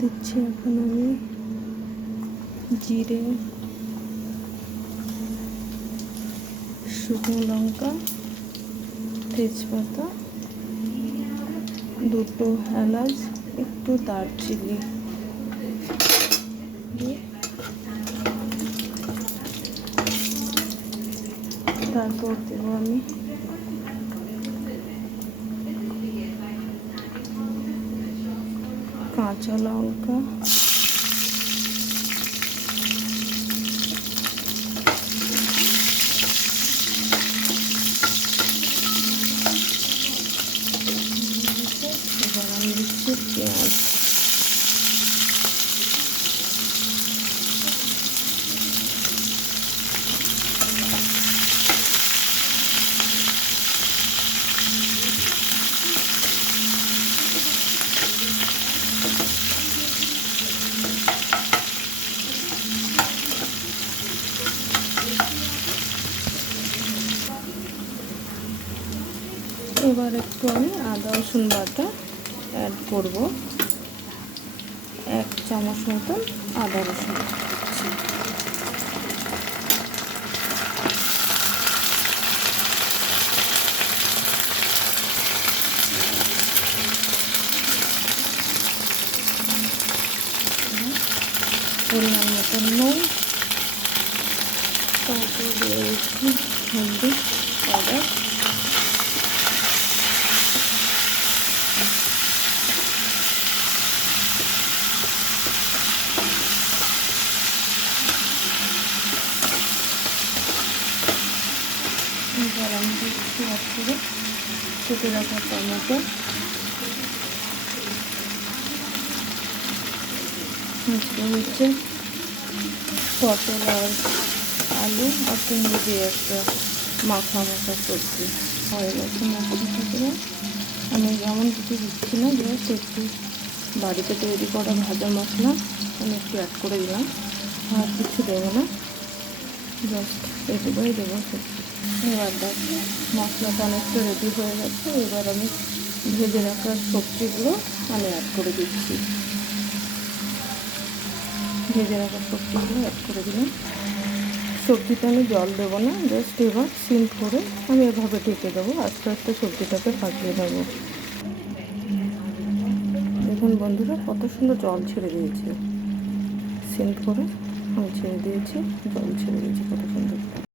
দিচ্ছি এখন আমি জিরে, শুকনো লঙ্কা, তেজপাতা, দুটো এলাচ, একটু দারচিনি, তারপর দেবো আমি কাঁচা লঙ্কা, এবার আমি দিচ্ছি পেঁয়াজ। এবার একটু আমি আদা রসুন বাটা অ্যাড করব, 1 চামচ মতন আদা রসুন দিচ্ছি। পরিমাণ মতন নুন, তারপর দিয়ে দিচ্ছি হলদি পাউডার, এবার আমি দিচ্ছি অ্যাড করে কেটে রাখা টমেটো, আজকে হচ্ছে পটল আর আলু আর চিংড়ি দিয়ে একটা মাখা সবজি হয়ে গেছে। মশলাটা করে আমি যেমন কিছু দিচ্ছি না, জাস্ট একটু বাড়িতে তৈরি করা ভাজা মশলা আমি একটু অ্যাড করে দিলাম, আর কিছু দেবো না, জাস্ট এটুকুই দেবো সবজি। এবার দেখো মশলাটা অনেকটা রেডি হয়ে গেছে। এবার আমি ভেজে রাখা সবজিগুলো আমি অ্যাড করে দিচ্ছি, ভেজে রাখা সবজিগুলো অ্যাড করে দিলাম। সবজিতে আমি জল দেবো না, জাস্ট এবার সিম করে আমি এভাবে ঢেকে দেবো, আস্তে আস্তে সবজিটাকে পাকিয়ে দেবো। দেখুন বন্ধুরা কত সুন্দর জল ছেড়ে দিয়েছে, সিম করে আমি ছেড়ে দিয়েছি, জল ছেড়ে দিয়েছি কত সুন্দর।